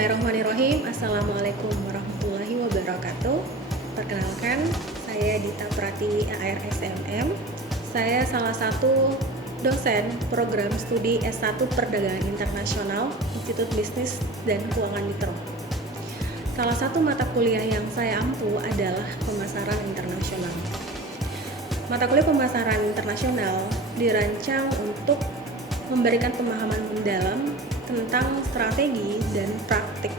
Bismillahirrahmanirrahim. Assalamualaikum warahmatullahi wabarakatuh. Perkenalkan, saya Dita Prati ARSMM. Saya salah satu dosen program studi S1 Perdagangan Internasional Institut Bisnis dan Keuangan Mitro. Salah satu mata kuliah yang saya ampu adalah pemasaran internasional. Mata kuliah pemasaran internasional dirancang untuk memberikan pemahaman mendalam tentang strategi dan praktik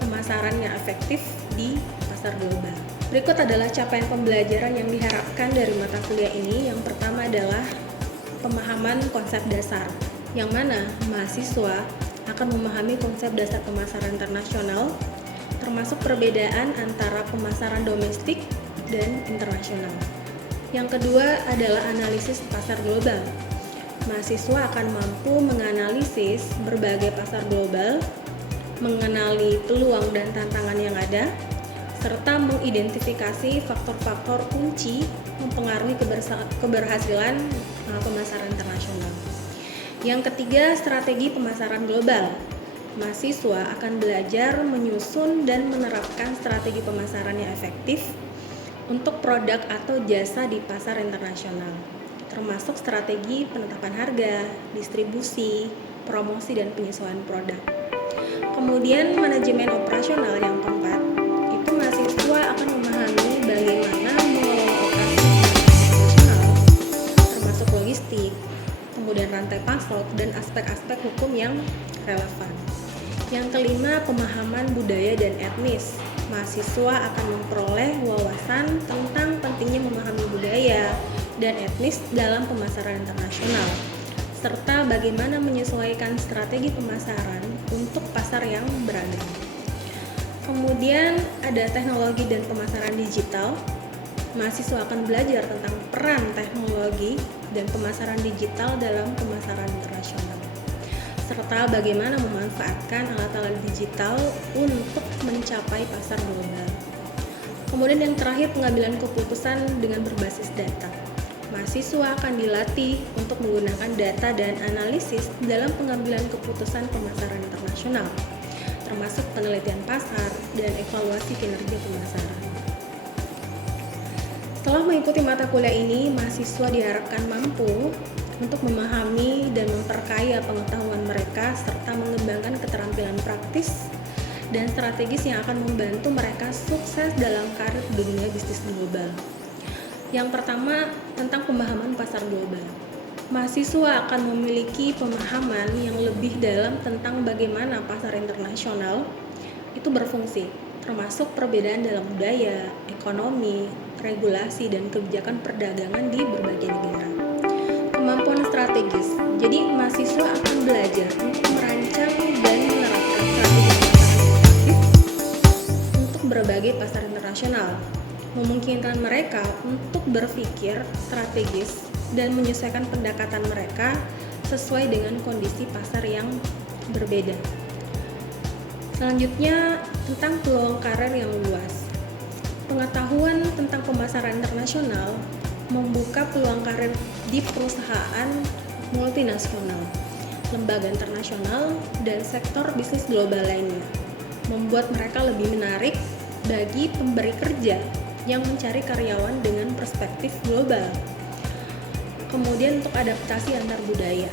pemasaran yang efektif di pasar global. Berikut adalah capaian pembelajaran yang diharapkan dari mata kuliah ini. Yang pertama adalah pemahaman konsep dasar, yang mana mahasiswa akan memahami konsep dasar pemasaran internasional, termasuk perbedaan antara pemasaran domestik dan internasional. Yang kedua adalah analisis pasar global. Mahasiswa akan mampu menganalisis berbagai pasar global, mengenali peluang dan tantangan yang ada, serta mengidentifikasi faktor-faktor kunci mempengaruhi keberhasilan pemasaran internasional. Yang ketiga, strategi pemasaran global. Mahasiswa akan belajar menyusun dan menerapkan strategi pemasaran yang efektif untuk produk atau jasa di pasar internasional, termasuk strategi penetapan harga, distribusi, promosi, dan penyesuaian produk. Kemudian manajemen operasional yang keempat, itu mahasiswa akan memahami bagaimana mengelola operasi operasional, termasuk logistik, kemudian rantai pasok, dan aspek-aspek hukum yang relevan. Yang kelima, pemahaman budaya dan etnis. Mahasiswa akan memperoleh wawasan tentang pentingnya memahami budaya dan etnis dalam pemasaran internasional, serta bagaimana menyesuaikan strategi pemasaran untuk pasar yang beragam. Kemudian ada teknologi dan pemasaran digital. Mahasiswa akan belajar tentang peran teknologi dan pemasaran digital dalam pemasaran internasional, serta bagaimana memanfaatkan alat-alat digital untuk mencapai pasar global. Kemudian yang terakhir, pengambilan keputusan dengan berbasis data. Mahasiswa akan dilatih untuk menggunakan data dan analisis dalam pengambilan keputusan pemasaran internasional, termasuk penelitian pasar dan evaluasi kinerja pemasaran. Setelah mengikuti mata kuliah ini, mahasiswa diharapkan mampu untuk memahami dan memperkaya pengetahuan mereka serta mengembangkan keterampilan praktis dan strategis yang akan membantu mereka sukses dalam karir di dunia bisnis global. Yang pertama, tentang pemahaman pasar global. Mahasiswa akan memiliki pemahaman yang lebih dalam tentang bagaimana pasar internasional itu berfungsi, termasuk perbedaan dalam budaya, ekonomi, regulasi, dan kebijakan perdagangan di berbagai negara. Kemampuan strategis. Jadi mahasiswa akan belajar untuk merancang dan menerapkan strategi pemasaran efektif untuk berbagai pasar internasional, memungkinkan mereka untuk berpikir strategis dan menyesuaikan pendekatan mereka sesuai dengan kondisi pasar yang berbeda. Selanjutnya, tentang peluang karir yang luas. Pengetahuan tentang pemasaran internasional membuka peluang karir di perusahaan multinasional, lembaga internasional, dan sektor bisnis global lainnya, membuat mereka lebih menarik bagi pemberi kerja yang mencari karyawan dengan perspektif global. Kemudian untuk adaptasi antar budaya,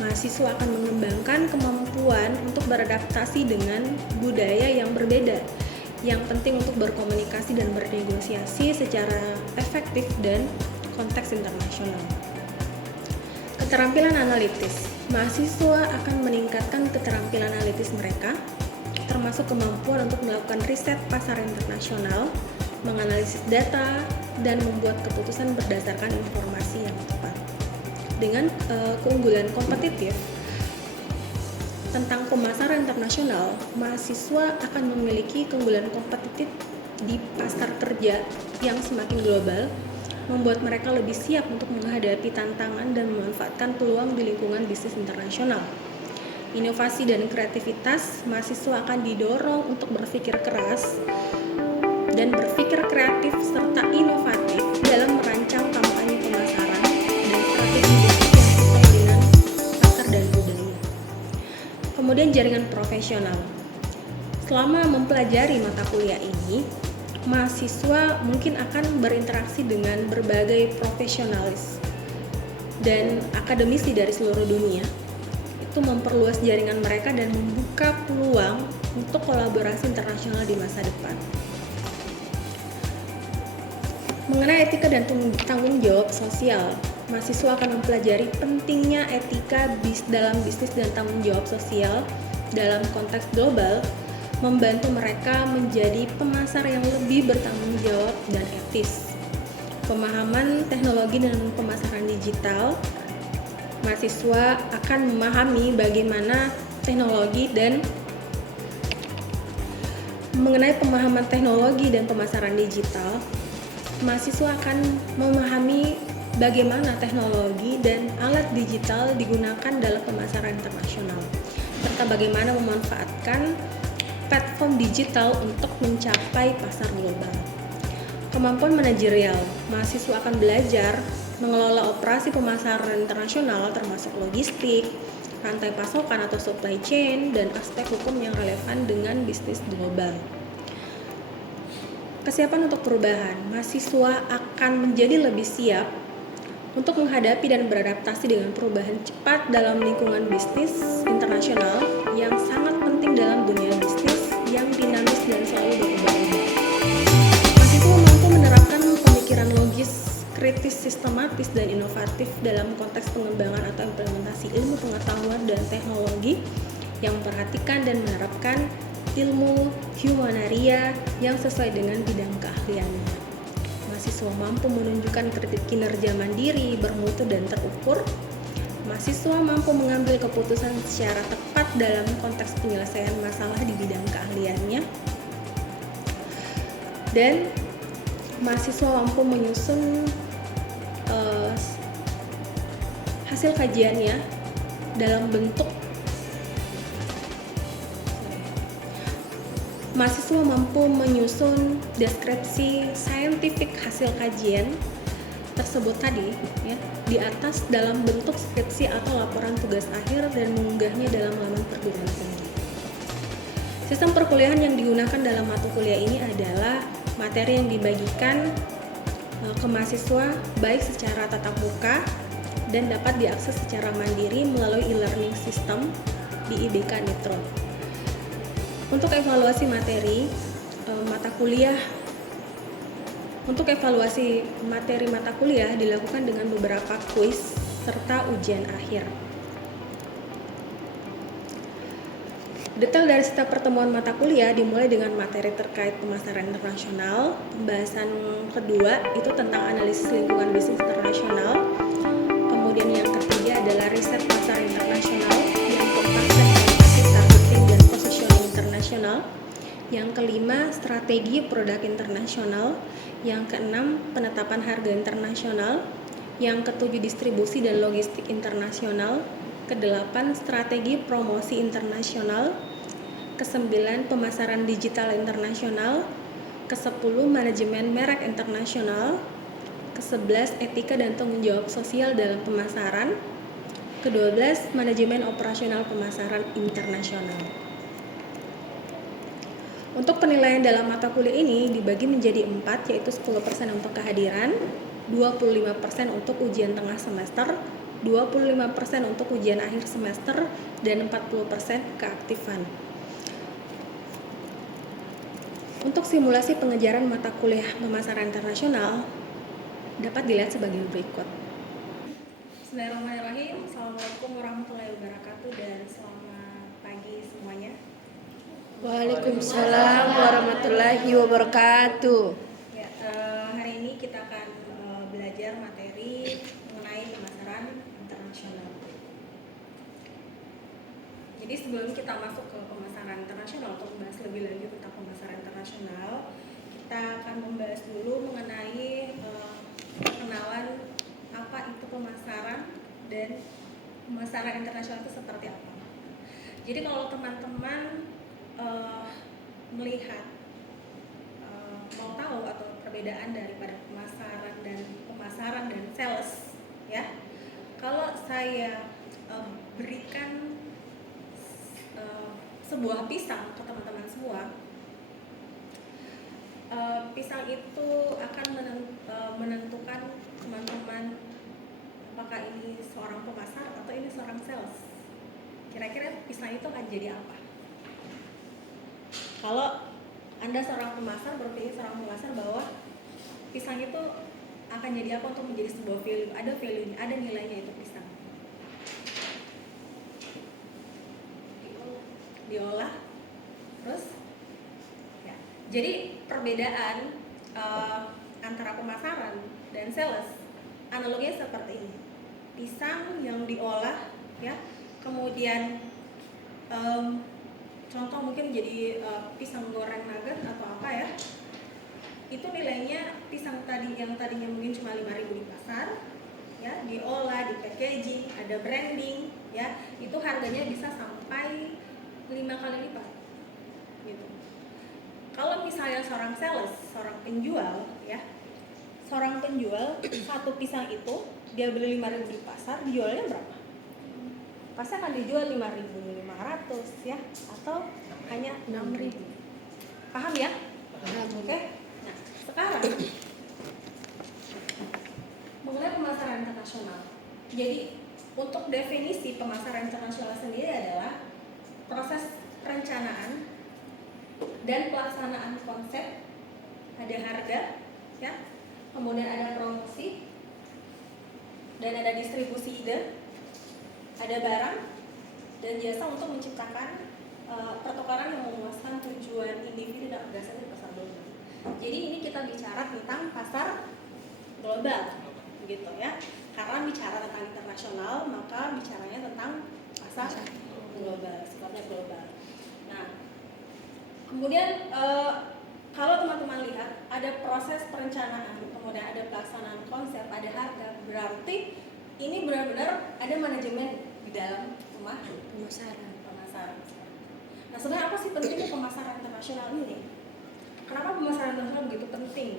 mahasiswa akan mengembangkan kemampuan untuk beradaptasi dengan budaya yang berbeda, yang penting untuk berkomunikasi dan bernegosiasi secara efektif dan konteks internasional. Keterampilan analitis. Mahasiswa akan meningkatkan keterampilan analitis mereka, termasuk kemampuan untuk melakukan riset pasar internasional, menganalisis data, dan membuat keputusan berdasarkan informasi yang tepat. Dengan keunggulan kompetitif tentang pemasaran internasional, mahasiswa akan memiliki keunggulan kompetitif di pasar kerja yang semakin global, membuat mereka lebih siap untuk menghadapi tantangan dan memanfaatkan peluang di lingkungan bisnis internasional. Inovasi dan kreativitas. Mahasiswa akan didorong untuk berpikir keras dan berpikir kreatif serta inovatif dalam merancang kampanye pemasaran dan strategi bisnis yang sesuai dengan pasar dan budaya. Kemudian jaringan profesional. Selama mempelajari mata kuliah ini, mahasiswa mungkin akan berinteraksi dengan berbagai profesionalis dan akademisi dari seluruh dunia. Itu memperluas jaringan mereka dan membuka peluang untuk kolaborasi internasional di masa depan. Mengenai etika dan tanggung jawab sosial, mahasiswa akan mempelajari pentingnya etika dalam bisnis dan tanggung jawab sosial dalam konteks global, membantu mereka menjadi pemasar yang lebih bertanggung jawab dan etis. Pemahaman teknologi dan pemasaran digital, mahasiswa akan memahami bagaimana teknologi dan mengenai pemahaman teknologi dan pemasaran digital, mahasiswa akan memahami bagaimana teknologi dan alat digital digunakan dalam pemasaran internasional, serta bagaimana memanfaatkan platform digital untuk mencapai pasar global. Kemampuan manajerial, mahasiswa akan belajar mengelola operasi pemasaran internasional termasuk logistik, rantai pasokan atau supply chain, dan aspek hukum yang relevan dengan bisnis global. Kesiapan untuk perubahan, mahasiswa akan menjadi lebih siap untuk menghadapi dan beradaptasi dengan perubahan cepat dalam lingkungan bisnis internasional yang sangat penting dalam dunia bisnis yang dinamis dan selalu berubah-ubah. Mahasiswa mampu menerapkan pemikiran logis, kritis, sistematis, dan inovatif dalam konteks pengembangan atau implementasi ilmu pengetahuan dan teknologi yang memperhatikan dan menerapkan ilmu humanaria yang sesuai dengan bidang keahliannya. Mahasiswa mampu menunjukkan kinerja mandiri, bermutu, dan terukur. Mahasiswa mampu mengambil keputusan secara tepat dalam konteks penyelesaian masalah di bidang keahliannya. Dan mahasiswa mampu menyusun hasil kajiannya dalam bentuk mahasiswa mampu menyusun deskripsi saintifik hasil kajian tersebut tadi ya, di atas dalam bentuk skripsi atau laporan tugas akhir dan mengunggahnya dalam laman perguruan tinggi. Sistem perkuliahan yang digunakan dalam mata kuliah ini adalah materi yang dibagikan ke mahasiswa baik secara tatap muka dan dapat diakses secara mandiri melalui e-learning system di IBK Nitro. Untuk evaluasi materi mata kuliah, mata kuliah dilakukan dengan beberapa kuis serta ujian akhir. Detail dari setiap pertemuan mata kuliah dimulai dengan materi terkait pemasaran internasional. Pembahasan kedua itu tentang analisis lingkungan bisnis internasional. Kemudian yang ketiga adalah riset pasar internasional. Yang keempat targeting dan positioning internasional. Yang kelima strategi produk internasional. Yang keenam penetapan harga internasional. Yang ketujuh distribusi dan logistik internasional. Kedelapan strategi promosi internasional. Kesembilan pemasaran digital internasional. Kesepuluh manajemen merek internasional. Kesebelas etika dan tanggung jawab sosial dalam pemasaran. Ke-12 manajemen operasional pemasaran internasional. Untuk penilaian dalam mata kuliah ini dibagi menjadi 4, yaitu 10% untuk kehadiran, 25% untuk ujian tengah semester, 25% untuk ujian akhir semester, dan 40% keaktifan. Untuk simulasi pengejaran mata kuliah pemasaran internasional dapat dilihat sebagai berikut. Bismillahirrahmanirrahim. Assalamualaikum warahmatullahi wabarakatuh dan selamat pagi semuanya. Waalaikumsalam warahmatullahi wabarakatuh. Ya, hari ini kita akan belajar materi mengenai pemasaran internasional. Jadi sebelum kita masuk ke pemasaran internasional untuk membahas lebih lanjut tentang pemasaran internasional, kita akan membahas dulu mengenai perkenalan apa itu pemasaran dan pemasaran internasional itu seperti apa. Jadi kalau teman-teman melihat mau tahu atau perbedaan daripada pemasaran dan sales ya, kalau saya berikan sebuah pisang ke teman-teman semua, pisang itu akan menentukan teman-teman apakah ini seorang pemasar atau ini seorang sales. Kira-kira pisang itu akan jadi apa? Kalau Anda seorang pemasar, berpikir seorang pemasar bahwa pisang itu akan jadi apa untuk menjadi sebuah value, ada value-nya, ada nilainya itu pisang. Diolah, terus ya. Jadi perbedaan antara pemasaran dan sales, analoginya seperti ini. Pisang yang diolah, ya, kemudian contoh mungkin jadi pisang goreng nugget atau apa ya, itu nilainya pisang yang tadinya mungkin cuma 5.000 di pasar, ya, diolah, di packaging, ada branding, ya, itu harganya bisa sampai 5 kali lipat gitu. Kalau misalnya seorang sales, seorang penjual, ya, seorang penjual satu pisang itu dia beli 5.000 di pasar, dijualnya berapa? Pasti akan dijual 5.500 ya, atau hanya 6.000. Paham ya? Paham. Oke. Nah, sekarang mengenai pemasaran internasional. Jadi untuk definisi pemasaran internasional sendiri adalah proses perencanaan dan pelaksanaan konsep, ada harga, ya, kemudian ada promosi, dan ada distribusi ide, ada barang dan jasa untuk menciptakan pertukaran yang memuaskan tujuan individu dan organisasi di pasar global. Jadi ini kita bicara tentang pasar global, gitu ya. Karena bicara tentang internasional, maka bicaranya tentang pasar global, sifatnya global. Nah, kemudian kalau teman-teman lihat ada proses perencanaan, kemudian ada pelaksanaan konsep, ada harga, berarti ini benar-benar ada manajemen di dalam Pemasaran. Nah, sebenarnya apa sih pentingnya pemasaran internasional ini? Kenapa pemasaran internasional begitu penting?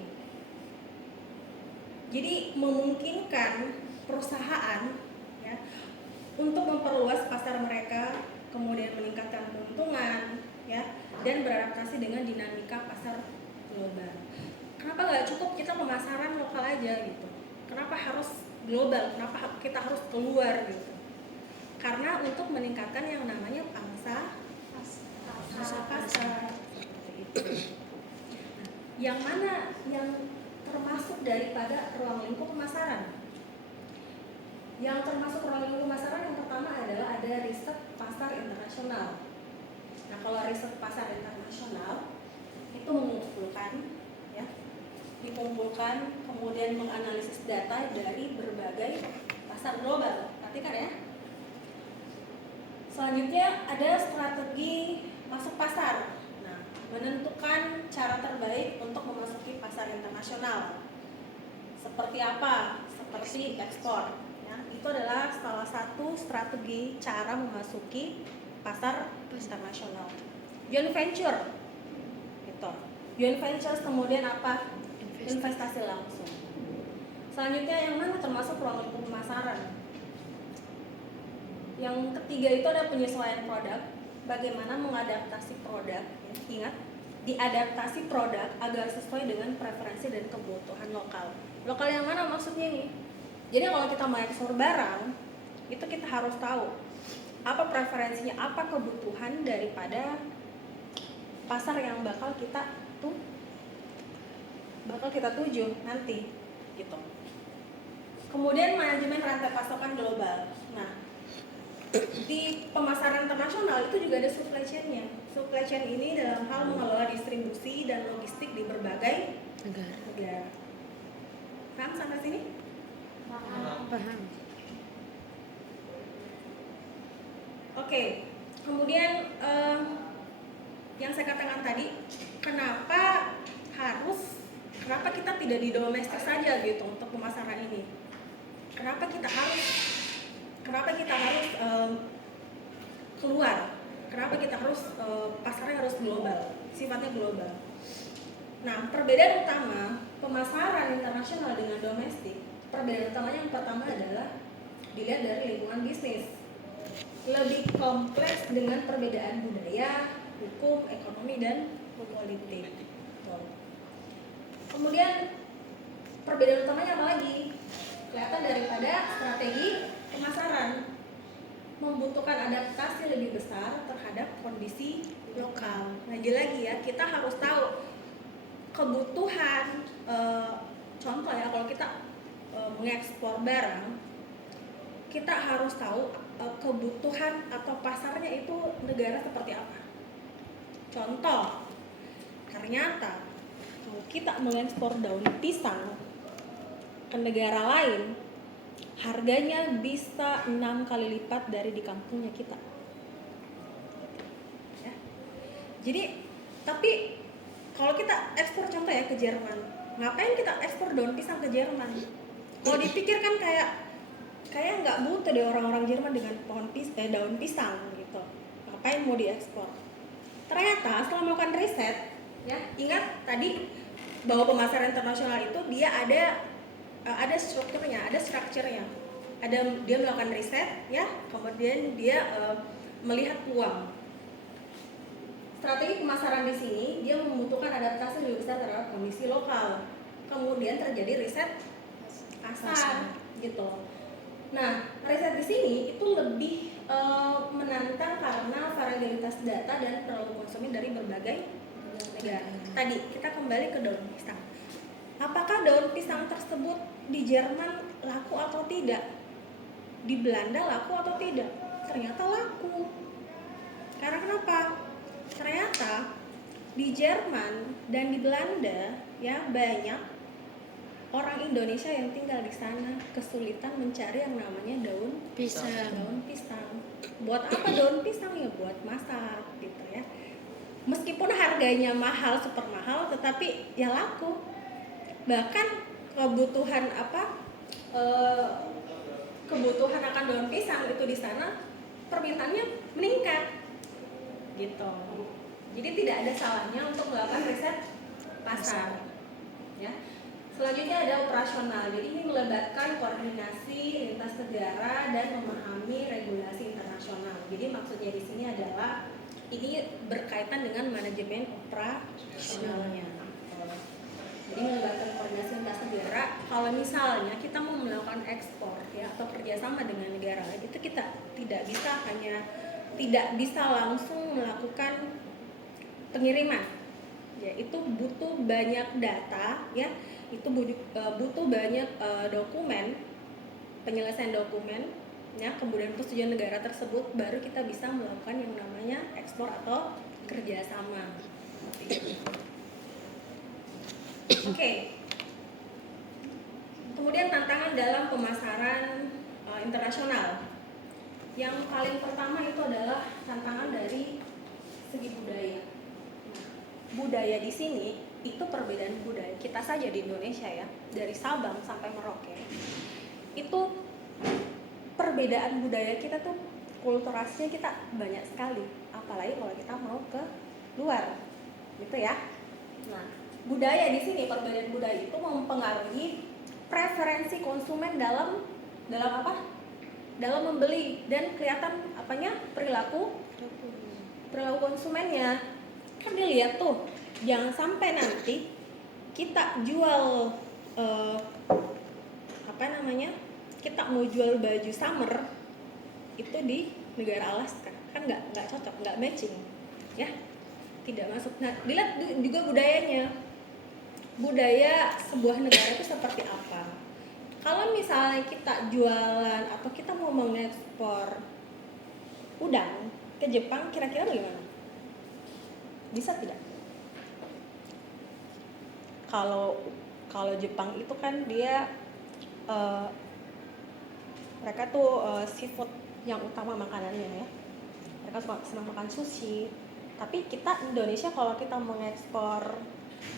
Jadi memungkinkan perusahaan, ya, untuk memperluas pasar mereka, kemudian meningkatkan keuntungan, ya, dan beradaptasi dengan dinamika pasar global. Kenapa nggak cukup kita pemasaran lokal aja gitu? Kenapa harus global? Kenapa kita harus keluar gitu? Karena untuk meningkatkan yang namanya pangsa pasar. Yang mana yang termasuk daripada ruang lingkup pemasaran? Yang termasuk ruang lingkup pemasaran yang pertama adalah ada riset pasar internasional. Nah, kalau riset pasar internasional itu dikumpulkan, kemudian menganalisis data dari berbagai pasar global. Perhatikan ya. Selanjutnya ada strategi masuk pasar. Nah, menentukan cara terbaik untuk memasuki pasar internasional. Seperti apa? Seperti ekspor. Ya, itu adalah salah satu strategi cara memasuki pasar internasional. Joint venture, gitu. Joint venture kemudian apa? Investasi langsung. Selanjutnya yang mana termasuk ruang lingkup pemasaran? Yang ketiga itu ada penyesuaian produk, bagaimana mengadaptasi produk, ya, ingat, diadaptasi produk agar sesuai dengan preferensi dan kebutuhan lokal. Lokal yang mana maksudnya nih? Jadi kalau kita mau ekspor barang, itu kita harus tahu apa preferensinya, apa kebutuhan daripada pasar yang bakal kita tuju nanti, gitu. Kemudian manajemen rantai pasokan global. Nah, di pemasaran internasional itu juga ada supply chain-nya. Supply chain ini dalam hal mengelola distribusi dan logistik di berbagai negara. Paham sampai sini? Paham. Oke. Kemudian yang saya katakan tadi, kenapa kita tidak di domestik saja gitu untuk pemasaran ini? Kenapa kita harus keluar? Kenapa kita harus pasarnya harus global, sifatnya global? Nah, perbedaan utama pemasaran internasional dengan domestik, perbedaan utamanya yang pertama adalah dilihat dari lingkungan bisnis. lebih kompleks dengan perbedaan budaya, hukum, ekonomi, dan politik. Tuh. Kemudian perbedaan utamanya apa lagi? Kelihatan daripada strategi pemasaran membutuhkan adaptasi lebih besar terhadap kondisi lokal. Lagi-lagi ya, kita harus tahu kebutuhan. Contoh ya, kalau kita mengekspor barang, kita harus tahu kebutuhan atau pasarnya itu negara seperti apa. Contoh, ternyata kalau kita mengekspor daun pisang ke negara lain, harganya bisa 6 kali lipat dari di kampungnya kita. Ya. Jadi, tapi kalau kita ekspor contoh ya ke Jerman, ngapain kita ekspor daun pisang ke Jerman? Kalau dipikir kan kayak nggak butuh deh orang-orang Jerman dengan daun pisang gitu. Ngapain mau diekspor? Ternyata setelah melakukan riset, ya ingat tadi bahwa pemasaran internasional itu dia ada strukturnya, ada structure-nya. Dia melakukan riset, ya, kemudian dia melihat peluang. Strategi pemasaran di sini dia membutuhkan adaptasi lebih besar terhadap kondisi lokal. Kemudian terjadi riset pasar, gitu. Nah, riset di sini itu lebih menantang karena variabilitas data dan perlu konsumen dari berbagai negara. Tadi kita kembali ke daun pisang. Apakah daun pisang tersebut di Jerman laku atau tidak? Di Belanda laku atau tidak? Ternyata laku. Karena kenapa? Ternyata di Jerman dan di Belanda ya banyak orang Indonesia yang tinggal di sana kesulitan mencari yang namanya daun pisang. Buat apa daun pisang? Ya buat masak gitu ya. Meskipun harganya mahal, super mahal, tetapi ya laku. Bahkan kebutuhan kebutuhan akan daun pisang itu di sana permintaannya meningkat gitu. Jadi tidak ada salahnya untuk melakukan riset pasar. Ya. Selanjutnya ada operasional. Jadi ini melibatkan koordinasi lintas negara dan memahami regulasi internasional. Jadi maksudnya di sini adalah ini berkaitan dengan manajemen operasionalnya. Jadi melibatkan koordinasi lintas negara. Kalau misalnya kita mau melakukan ekspor ya atau kerjasama dengan negara lain, itu kita tidak bisa langsung melakukan pengiriman. Ya, itu butuh banyak data ya. Itu butuh banyak dokumen, penyelesaian dokumen ya, kemudian persetujuan negara tersebut baru kita bisa melakukan yang namanya ekspor atau kerjasama. Oke. Kemudian tantangan dalam pemasaran internasional. Yang paling pertama itu adalah tantangan dari segi budaya. Nah, budaya di sini itu perbedaan budaya kita saja di Indonesia ya, dari Sabang sampai Merauke. Itu perbedaan budaya kita tuh kulturasinya kita banyak sekali, apalagi kalau kita mau ke luar, gitu ya. Nah, budaya di sini, perbedaan budaya itu mempengaruhi preferensi konsumen dalam apa? Dalam membeli dan kelihatan perilaku konsumennya. Kan dilihat tuh, jangan sampai nanti kita jual kita mau jual baju summer itu di negara Alaska, kan nggak cocok, nggak matching, ya, tidak masuk. Nah, dilihat juga budaya sebuah negara itu seperti apa. Kalau misalnya kita jualan atau kita mau mengekspor udang ke Jepang, kira-kira bagaimana? Bisa tidak? Kalau Jepang itu kan dia mereka tuh seafood yang utama makanannya ya. Mereka senang makan sushi. Tapi kita Indonesia kalau kita mengekspor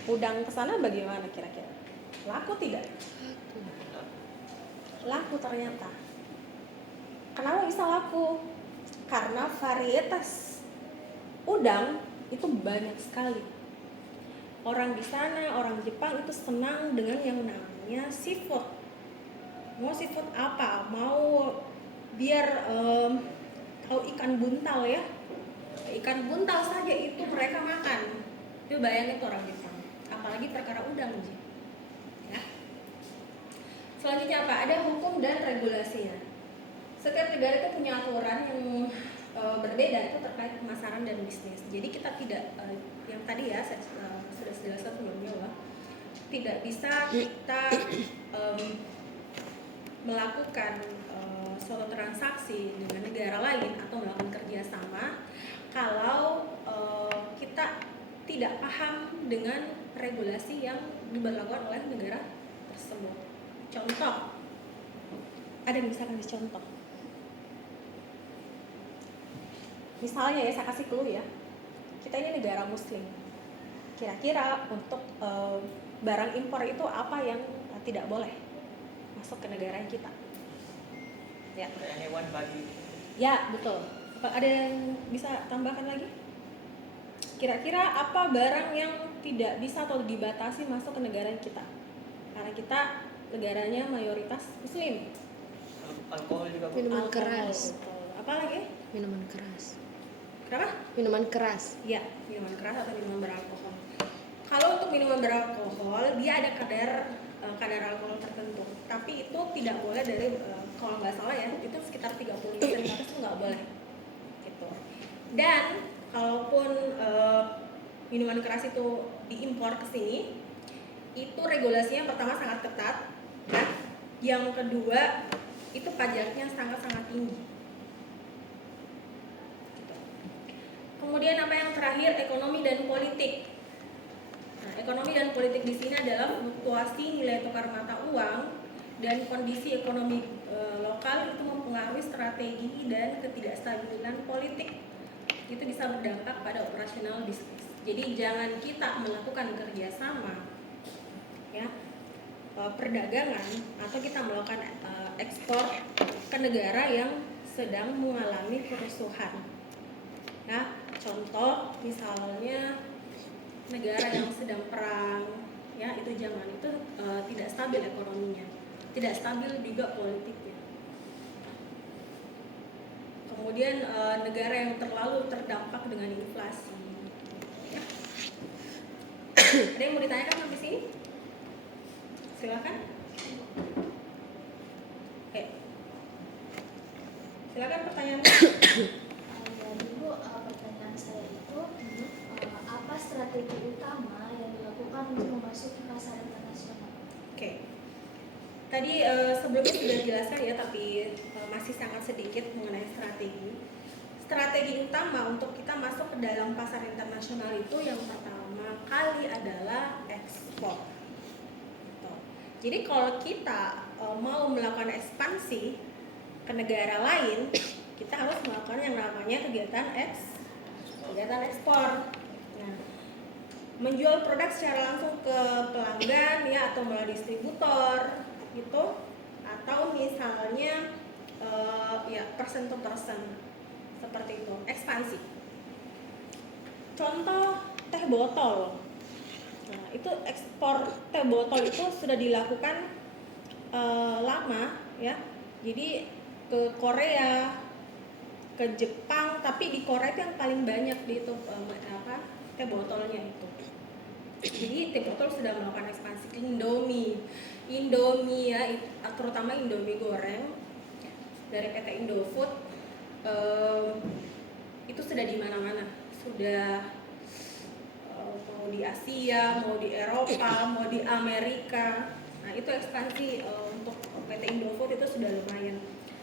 udang ke sana bagaimana kira-kira? Laku tidak? Laku ternyata. Kenapa bisa laku? Karena varietas udang itu banyak sekali. Orang di sana, orang Jepang itu senang dengan yang namanya seafood. Mau seafood apa? Mau biar Oh, ikan buntal ya. Ikan buntal saja itu mereka makan. Itu bayangin tuh orang Jepang. Apalagi perkara udang, Ji. Ya. Selanjutnya apa? Ada hukum dan regulasinya. Setiap negara itu punya aturan yang berbeda itu terkait pemasaran dan bisnis. Jadi kita tidak yang tadi ya saya sudah jelaskan sebelumnya bahwa tidak bisa kita melakukan suatu transaksi dengan negara lain atau melakukan kerjasama kalau kita tidak paham dengan regulasi yang diberlakukan oleh negara tersebut. Contoh, ada yang bisa kasih contoh? Misalnya ya, saya kasih clue ya. Kita ini negara muslim. Kira-kira untuk barang impor itu apa yang tidak boleh masuk ke negara kita? Ya. Kayak hewan babi. Ya, betul. Apa ada yang bisa tambahkan lagi? Kira-kira apa barang yang tidak bisa atau dibatasi masuk ke negara kita? Karena kita negaranya mayoritas muslim. Alkohol juga, Bu. Minuman Alkohol, keras. betul. Apa lagi? Minuman keras. Kenapa? Minuman keras. Ya, minuman keras atau minuman beralkohol. Kalau untuk minuman beralkohol, dia ada kadar alkohol tertentu. Tapi itu tidak boleh dari kalau nggak salah ya, itu sekitar 30% itu nggak boleh. Gitu. Dan kalaupun minuman keras itu diimpor ke sini, itu regulasinya pertama sangat ketat. Ya. Yang kedua, itu pajaknya sangat-sangat tinggi. Kemudian apa yang terakhir, ekonomi dan politik. Nah, ekonomi dan politik di sini adalah fluktuasi nilai tukar mata uang dan kondisi ekonomi lokal itu mempengaruhi strategi dan ketidakstabilan politik. Itu bisa berdampak pada operasional bisnis. Jadi jangan kita melakukan kerjasama, ya, perdagangan atau kita melakukan ekspor ke negara yang sedang mengalami kerusuhan. Ya, contoh misalnya negara yang sedang perang, ya itu jangan, itu tidak stabil ekonominya, tidak stabil juga politiknya. Kemudian negara yang terlalu terdampak dengan inflasi. Ya. Ada yang mau ditanyakan sampai sini? Silakan. Oke. Silakan pertanyaannya. Jadi Bu, pertanyaan saya itu apa strategi utama yang dilakukan untuk memasuki pasar internasional? Oke. Tadi sebelumnya sudah dijelaskan ya, tapi masih sangat sedikit mengenai strategi. Strategi utama untuk kita masuk ke dalam pasar internasional itu yang pertama kali adalah ekspor. Jadi kalau kita mau melakukan ekspansi ke negara lain, kita harus melakukan yang namanya kegiatan ekspor. Nah, menjual produk secara langsung ke pelanggan ya atau melalui distributor gitu, atau misalnya ya person to person seperti itu, ekspansi. Contoh teh botol. Nah, itu ekspor teh botol itu sudah dilakukan lama ya. Jadi ke Korea, ke Jepang, tapi di Korea itu yang paling banyak di itu teh botolnya itu. Jadi teh botol sudah melakukan ekspansi ke Indomie ya, terutama Indomie goreng dari PT Indofood itu sudah di mana-mana, sudah mau di Asia, mau di Eropa, mau di Amerika. Nah itu ekspansi untuk PT Indofood itu sudah lumayan.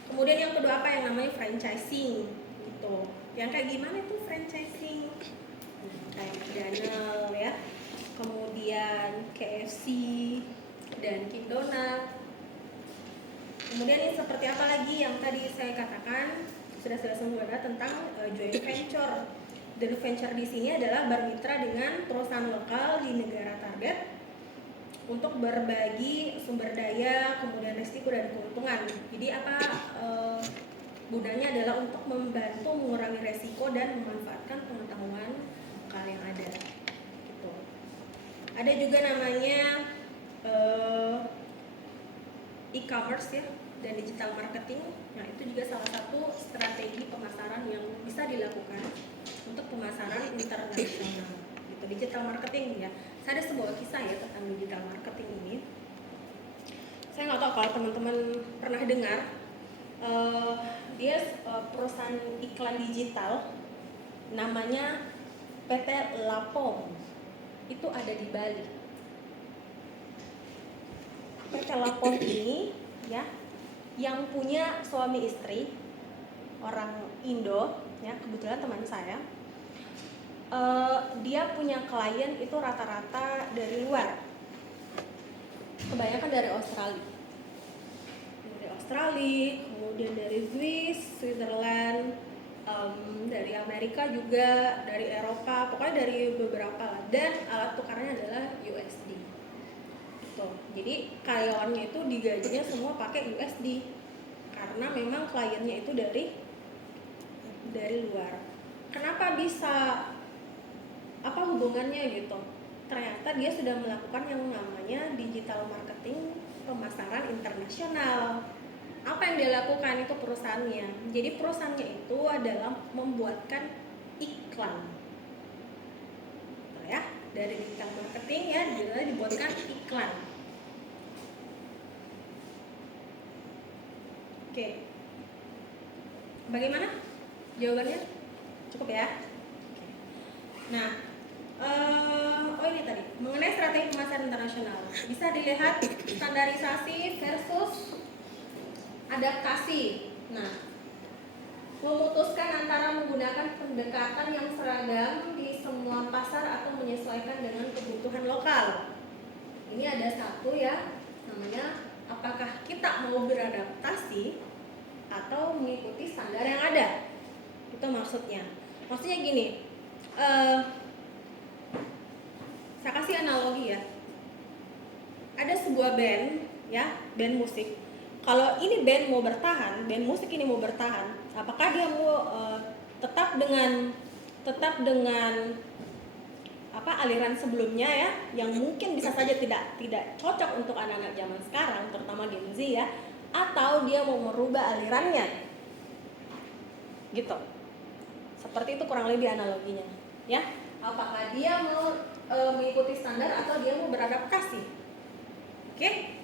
Kemudian yang kedua apa yang namanya franchising gitu. Yang kayak gimana itu franchising? Kayak McDonald ya. Kemudian KFC dan King Donut. Kemudian ini seperti apa lagi yang tadi saya katakan sudah sebutkan tentang joint venture. Joint venture di sini adalah bermitra dengan perusahaan lokal di negara target untuk berbagi sumber daya, kemudian risiko dan keuntungan. Jadi apa gunanya adalah untuk membantu mengurangi resiko dan memanfaatkan pengetahuan lokal yang ada. Gitu. Ada juga namanya e-commerce ya, dan digital marketing. Nah, itu juga salah satu strategi pemasaran yang bisa dilakukan untuk pemasaran internasional. Gitu, digital marketing ya. Saya ada sebuah kisah ya tentang digital marketing ini. Saya nggak tahu kalau teman-teman pernah dengar, dia perusahaan iklan digital namanya PT Lapom. Itu ada di Bali. PT Lapom ini ya, yang punya suami istri orang Indo ya, kebetulan teman saya. Dia punya klien itu rata-rata dari luar, kebanyakan dari Australia, kemudian dari Switzerland, dari Amerika juga, dari Eropa, pokoknya dari beberapa lah. Dan alat tukarnya adalah USD. Gitu. Jadi karyawannya itu digajinya semua pakai USD karena memang kliennya itu dari luar. Kenapa bisa? Apa hubungannya gitu? Ternyata dia sudah melakukan yang namanya digital marketing pemasaran internasional. Apa yang dia lakukan itu perusahaannya? Jadi perusahaannya itu adalah membuatkan iklan, ya, dari digital marketing ya, dia dibuatkan iklan. Oke, bagaimana jawabannya? Cukup ya? Nah, ini tadi mengenai strategi pemasaran internasional bisa dilihat standarisasi versus adaptasi. Nah, memutuskan antara menggunakan pendekatan yang seragam di semua pasar atau menyesuaikan dengan kebutuhan lokal. Ini ada satu ya, namanya apakah kita mau beradaptasi atau mengikuti standar yang ada. Itu maksudnya. Maksudnya gini, saya kasih analogi ya. Ada sebuah band ya, band musik. Kalau ini band mau bertahan, band musik ini mau bertahan, apakah dia mau tetap dengan apa aliran sebelumnya ya, yang mungkin bisa saja tidak cocok untuk anak-anak zaman sekarang, terutama Gen Z ya, atau dia mau merubah alirannya, gitu. Seperti itu kurang lebih analoginya, ya. Apakah dia mau mengikuti standar atau dia mau beradaptasi? Oke?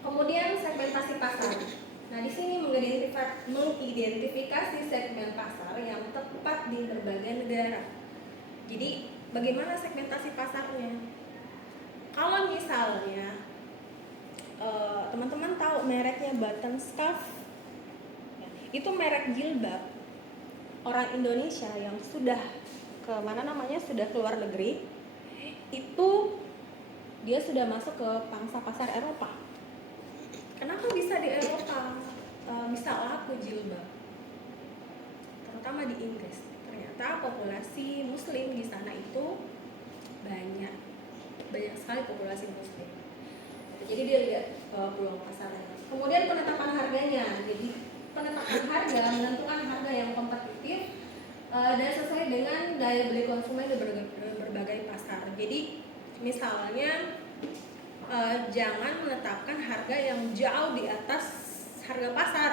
Kemudian segmentasi pasar. Nah, di sini mengidentifikasi segmen pasar yang tepat di berbagai negara. Jadi, bagaimana segmentasi pasarnya? Kalau misalnya teman-teman tahu mereknya Button Scarf, itu merek jilbab orang Indonesia yang sudah sudah keluar negeri, itu dia sudah masuk ke pangsa pasar Eropa. Kenapa bisa di Eropa bisa laku jilbab, terutama di Inggris? Ternyata populasi Muslim di sana itu banyak sekali populasi Muslim. Jadi dia lihat peluang pasarnya. Kemudian penetapan harganya. Jadi penetapan harga menentukan harga yang kompetitif dan sesuai dengan daya beli konsumen di berbagai pasar. Jadi misalnya jangan menetapkan harga yang jauh di atas harga pasar.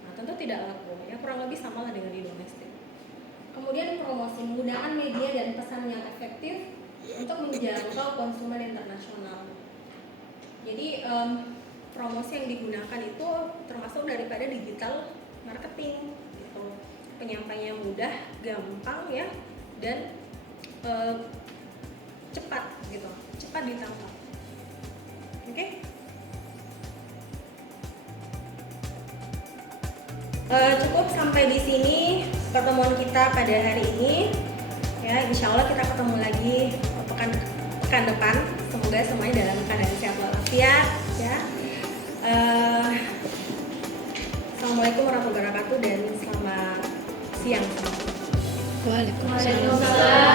Nah, tentu tidak laku. Ya kurang lebih samalah dengan di domestik. Kemudian promosi, menggunakan media dan pesan yang efektif untuk menjangkau konsumen internasional. Jadi promosi yang digunakan itu termasuk daripada digital marketing gitu. Penyampaiannya mudah, gampang ya, dan cepat gitu, cepat ditangkap. Oke? Cukup sampai di sini pertemuan kita pada hari ini. Ya, insya Allah kita ketemu lagi pekan depan. Semoga semuanya dalam keadaan sehat walafiat. Ya. Assalamualaikum warahmatullahi wabarakatuh dan selamat siang. Waalaikumsalam. Waalaikumsalam.